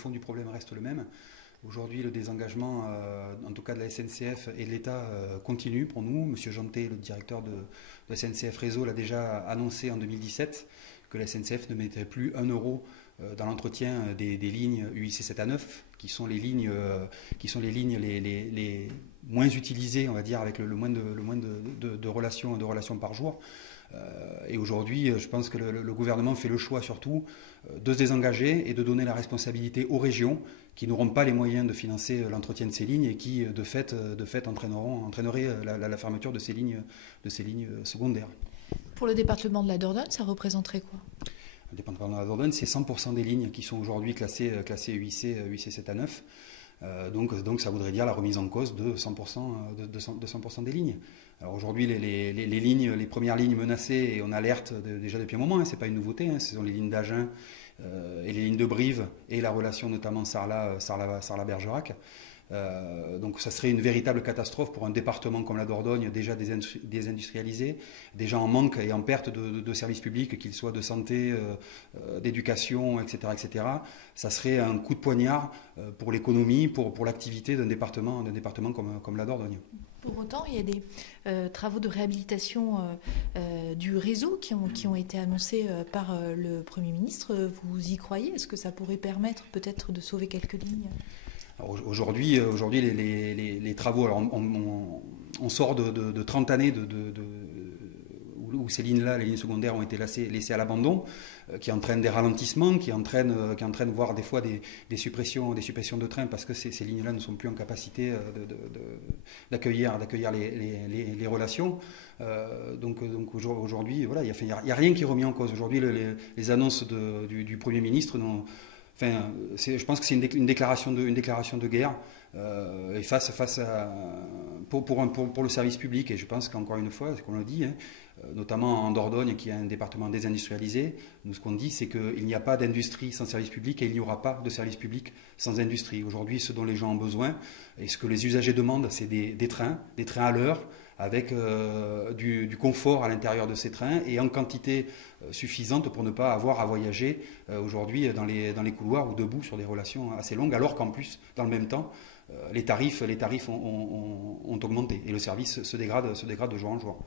fond du problème reste le même. Aujourd'hui, le désengagement, en tout cas de la SNCF et de l'État, continue pour nous. Monsieur Jantet, le directeur de SNCF Réseau, l'a déjà annoncé en 2017 que la SNCF ne mettrait plus 1 euro dans l'entretien des lignes UIC 7 à 9, qui sont les lignes les moins utilisées, on va dire, avec le moins de relations par jour. Et aujourd'hui, je pense que le gouvernement fait le choix surtout de se désengager et de donner la responsabilité aux régions qui n'auront pas les moyens de financer l'entretien de ces lignes et qui, de fait entraîneraient la fermeture de ces lignes secondaires. Pour le département de la Dordogne, ça représenterait quoi? Le département de la Dordogne, c'est 100% des lignes qui sont aujourd'hui classées UIC 7 à 9. Donc ça voudrait dire la remise en cause de 100% des lignes. Alors aujourd'hui, les premières lignes menacées, et on alerte déjà depuis un moment, ce n'est pas une nouveauté, ce sont les lignes d'Agen et les lignes de Brive et la relation notamment Sarlat-Bergerac. Donc ça serait une véritable catastrophe pour un département comme la Dordogne, déjà désindustrialisé, déjà en manque et en perte de services publics, qu'ils soient de santé, d'éducation, etc., etc. Ça serait un coup de poignard pour l'économie, pour l'activité d'un département comme la Dordogne. Pour autant, il y a des travaux de réhabilitation du réseau qui ont été annoncés par le Premier ministre. Vous y croyez? Est-ce que ça pourrait permettre peut-être de sauver quelques lignes? Aujourd'hui, les travaux, alors on sort de 30 années où ces lignes-là, les lignes secondaires, ont été laissées à l'abandon, qui entraînent des ralentissements, qui entraînent voire des fois des suppressions de trains, parce que ces lignes-là ne sont plus en capacité d'accueillir les relations. Donc aujourd'hui, voilà, il n'y a rien qui est remis en cause. Aujourd'hui, les annonces du Premier ministre je pense que c'est une déclaration de guerre et pour le service public. Et je pense qu'encore une fois, ce qu'on le dit, notamment en Dordogne, qui est un département désindustrialisé, nous ce qu'on dit, c'est qu'il n'y a pas d'industrie sans service public et il n'y aura pas de service public sans industrie. Aujourd'hui, ce dont les gens ont besoin et ce que les usagers demandent, c'est des trains à l'heure, avec du confort à l'intérieur de ces trains et en quantité suffisante pour ne pas avoir à voyager aujourd'hui dans les couloirs ou debout sur des relations assez longues, alors qu'en plus, dans le même temps, les tarifs ont augmenté et le service se dégrade de jour en jour.